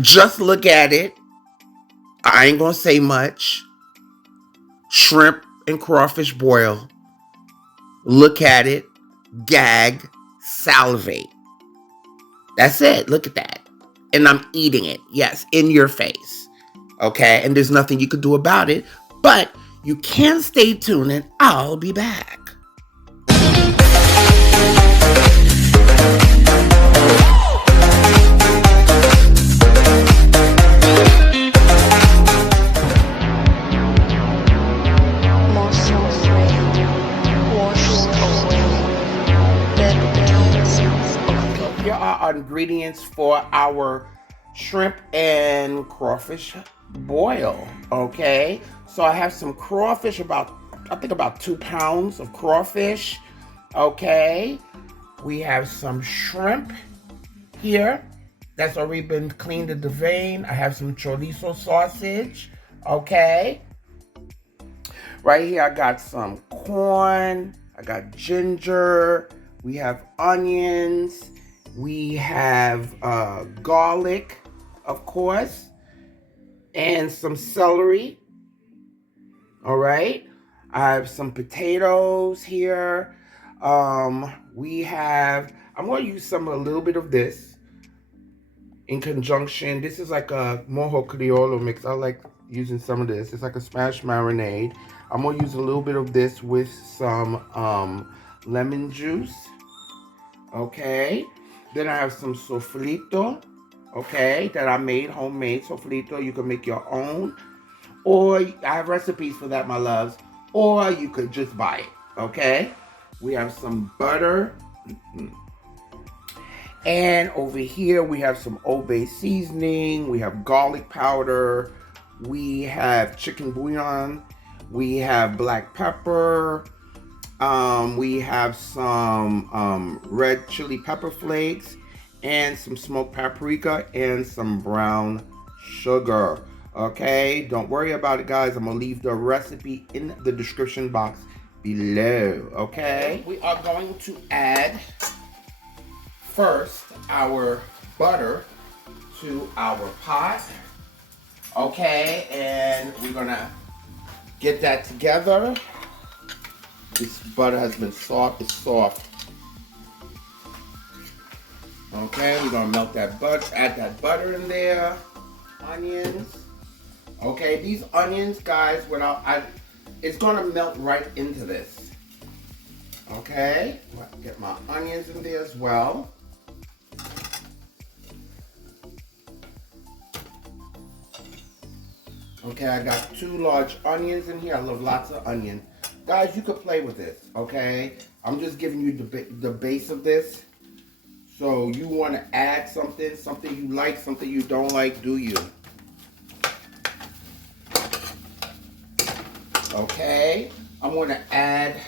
Just look at it. I ain't gonna say much. Shrimp and crawfish boil. Look at it. Gag. Salivate. That's it. Look at that. And I'm eating it. Yes, in your face. Okay? And there's nothing you can do about it. But you can stay tuned and I'll be back. Here are our ingredients for our shrimp and crawfish boil. Okay, so I have some crawfish, I think about 2 pounds of crawfish. Okay, we have some shrimp here that's already been cleaned and deveined. I have some chorizo sausage. Okay, right here I got some corn, I got ginger, we have onions, we have garlic, of course, and some celery. All right, I have some potatoes here. I'm going to use a little bit of this in conjunction. This is like a mojo criollo mix. I like using some of this. It's like a Spanish marinade. I'm going to use a little bit of this with some lemon juice. Okay. Then I have some sofrito, okay, that I made, homemade sofrito. You can make your own, or I have recipes for that, my loves, or you could just buy it, okay? We have some butter, and over here we have some Old Bay seasoning, we have garlic powder, we have chicken bouillon, we have black pepper, we have some red chili pepper flakes, and some smoked paprika, and some brown sugar. Okay, don't worry about it, guys. I'm gonna leave the recipe in the description box below. Okay, we are going to add first our butter to our pot. Okay, and we're gonna get that together. This butter has been soft. It's soft. Okay, we're gonna melt that butter, add that butter in there. Onions. Okay, these onions, guys, it's gonna melt right into this. Okay, get my onions in there as well. Okay, I got 2 large onions in here. I love lots of onion. Guys, you could play with this, okay? I'm just giving you the base of this. So you want to add something you like, something you don't like, do you? Okay, I'm going to add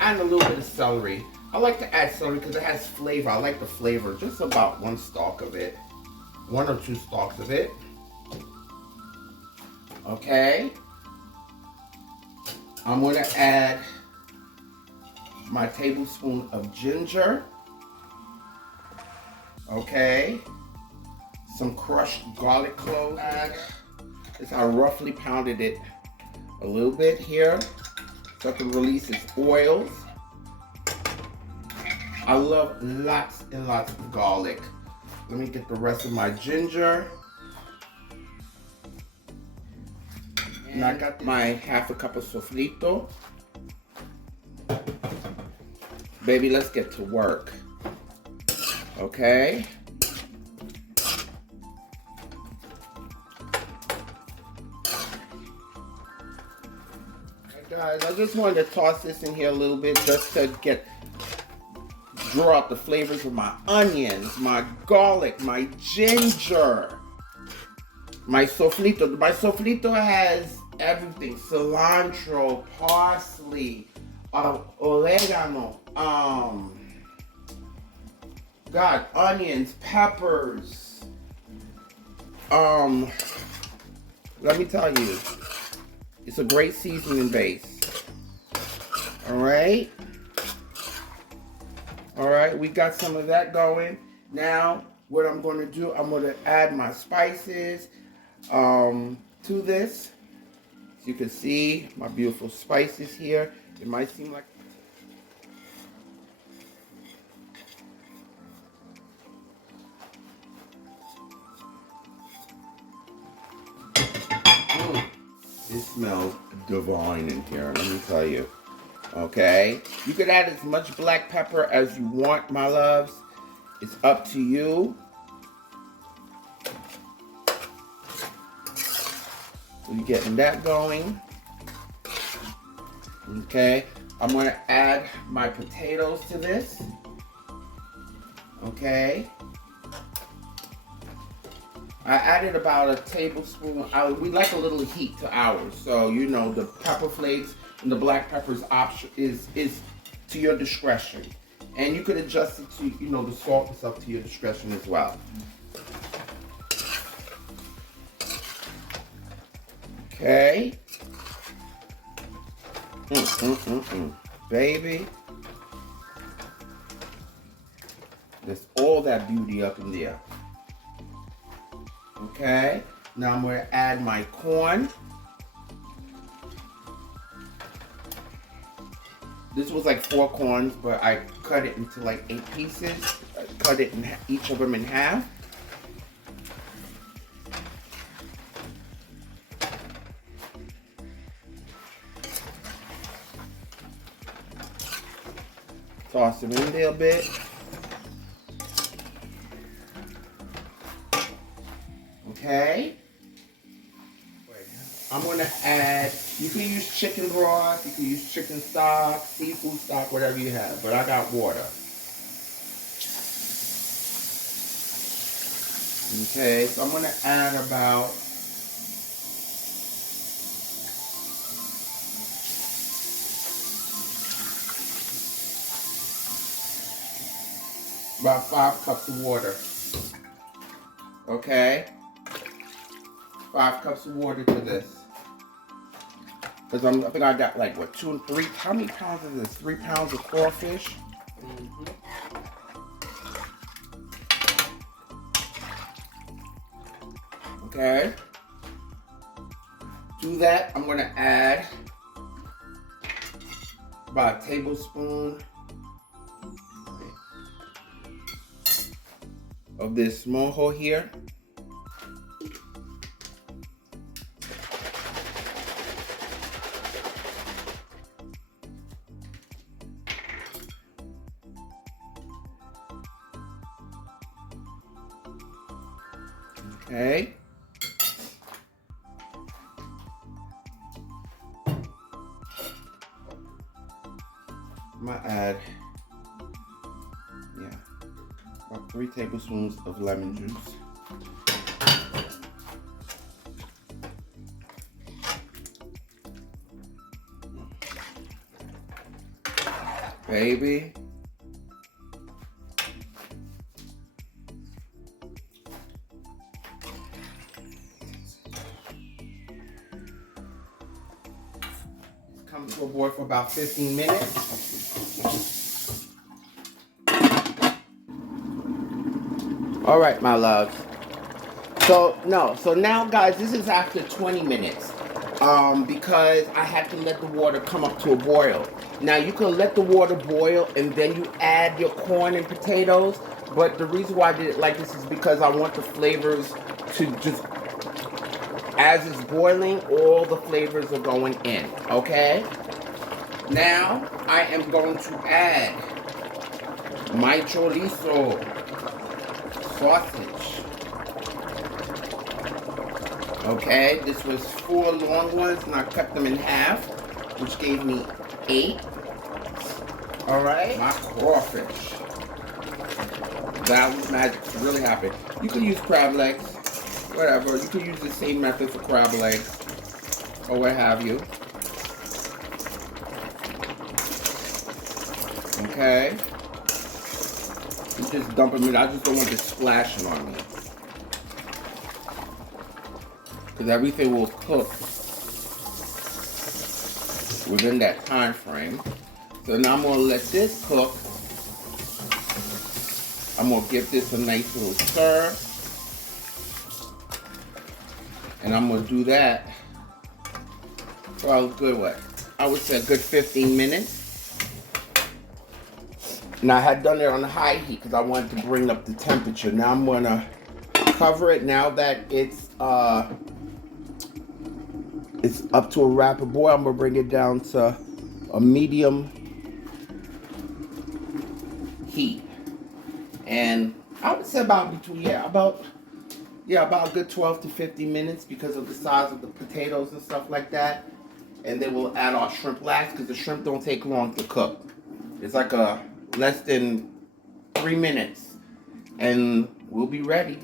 a little bit of celery. I like to add celery because it has flavor. I like the flavor, just about 1 stalk of it. 1 or 2 stalks of it. Okay. I'm going to add my tablespoon of ginger. Okay. Some crushed garlic cloves. I roughly pounded it a little bit here so I can release its oils. I love lots and lots of garlic. Let me get the rest of my ginger. And I got my 1/2 cup of sofrito. Baby, let's get to work. Okay. Guys, I just wanted to toss this in here a little bit just to draw out the flavors of my onions, my garlic, my ginger, my sofrito. My sofrito has everything: cilantro, parsley, oregano, onions, peppers. Let me tell you, it's a great seasoning base. All right, we got some of that going. Now what I'm going to do, I'm going to add my spices to this. As you can see, my beautiful spices here. It might seem like it smells divine in here, let me tell you. Okay, you could add as much black pepper as you want, my loves. It's up to you. So you're getting that going. Okay, I'm going to add my potatoes to this. Okay. I added about a tablespoon. We like a little heat to ours, so you know the pepper flakes and the black peppers option is to your discretion, and you could adjust it to, you know, the salt and stuff to your discretion as well. Okay. Baby, there's all that beauty up in there. Okay, now I'm going to add my corn. This was like 4 corns, but I cut it into like 8 pieces. I cut it in each of them in half. Toss them in there a bit. Okay. I'm going to add, you can use chicken broth, you can use chicken stock, seafood stock, whatever you have, but I got water. Okay, so I'm going to add about about 5 cups of water. Okay, 5 cups of water to this. Because I think I got like what, 2 and 3. How many pounds is this? 3 pounds of crawfish. Okay. To that, I'm gonna add about a tablespoon of this mojo here. Okay. I'm gonna add, about 3 tablespoons of lemon juice. Baby. Come to a boil for about 15 minutes. All right, my loves. So now guys, this is after 20 minutes. Because I had to let the water come up to a boil. Now you can let the water boil and then you add your corn and potatoes, but the reason why I did it like this is because I want the flavors to just, as it's boiling, all the flavors are going in, okay? Now I am going to add my chorizo sausage. Okay, this was 4 long ones and I cut them in half, which gave me 8. All right, my crawfish. That was magic, really happy. You can use crab legs, whatever. You can use the same method for crab legs or what have you. Okay. You just dump them in. I just don't want this splashing on me. Because everything will cook within that time frame. So now I'm going to let this cook I'm gonna give this a nice little stir. And I'm gonna do that for a good what? I would say a good 15 minutes. And I had done it on high heat because I wanted to bring up the temperature. Now I'm gonna cover it now that it's up to a rapid boil. I'm gonna bring it down to a medium heat. And I would say about about a good 12 to 15 minutes because of the size of the potatoes and stuff like that. And then we'll add our shrimp last because the shrimp don't take long to cook. It's like a less than 3 minutes. And we'll be ready.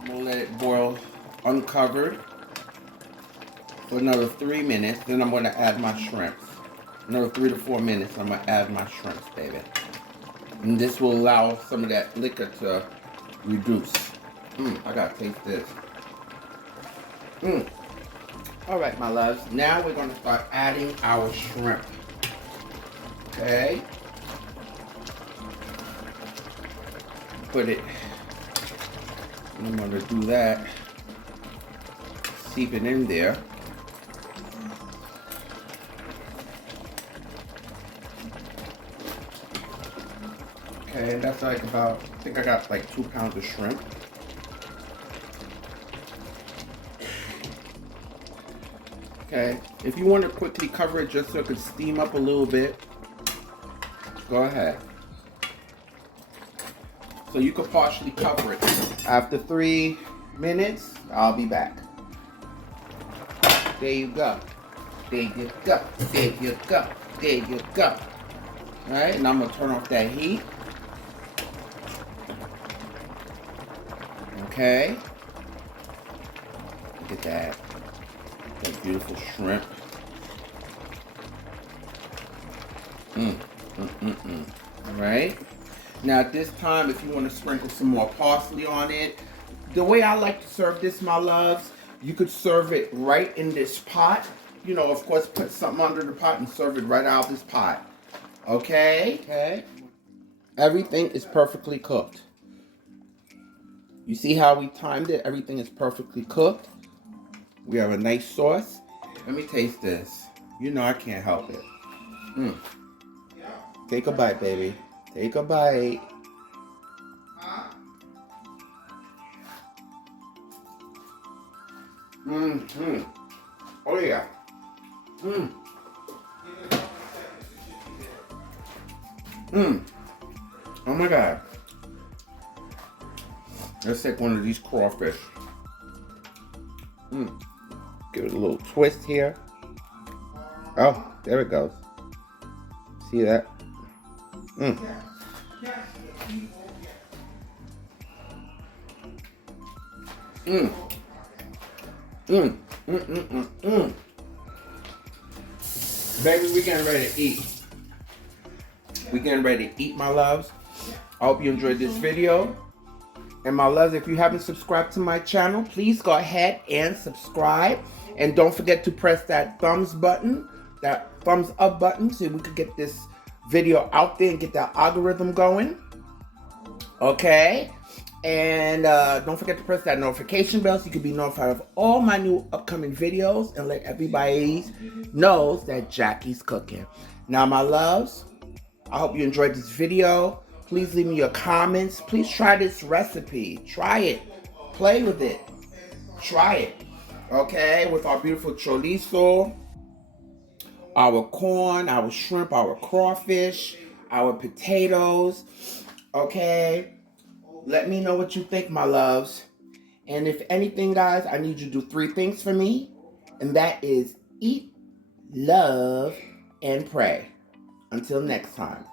I'm gonna let it boil uncovered for another 3 minutes. Then I'm gonna add my shrimps. Another 3 to 4 minutes, I'm gonna add my shrimps, baby. And this will allow some of that liquor to reduce. I gotta taste this. All right, my loves. Now we're gonna start adding our shrimp. Okay. Put it. I'm gonna do that. Seep it in there. Okay, that's like about, I think I got like 2 pounds of shrimp. Okay, if you want to quickly cover it just so it can steam up a little bit, go ahead. So you could partially cover it. After 3 minutes, I'll be back. There you go. There you go. There you go. There you go. All right, and I'm gonna turn off that heat. Okay. Look at that. That beautiful shrimp. All right. Now at this time, if you want to sprinkle some more parsley on it, the way I like to serve this, my loves, you could serve it right in this pot. You know, of course, put something under the pot and serve it right out of this pot. Okay? Okay. Everything is perfectly cooked. You see how we timed it? Everything is perfectly cooked. We have a nice sauce. Let me taste this. You know I can't help it. Take a bite, baby. Take a bite. Oh yeah. Oh my God. Let's take one of these crawfish. Give it a little twist here. Oh, there it goes. See that? Baby, we getting ready to eat. We getting ready to eat, my loves. I hope you enjoyed this video. And my loves, if you haven't subscribed to my channel, please go ahead and subscribe. And don't forget to press that thumbs button, that thumbs up button, so we could get this video out there and get that algorithm going. Okay? And don't forget to press that notification bell so you can be notified of all my new upcoming videos and let everybody knows that Jackie's cooking. Now, my loves, I hope you enjoyed this video. Please leave me your comments. Please try this recipe. Try it. Play with it. Try it. Okay? With our beautiful chorizo, our corn, our shrimp, our crawfish, our potatoes. Okay? Let me know what you think, my loves. And if anything, guys, I need you to do 3 things for me. And that is eat, love, and pray. Until next time.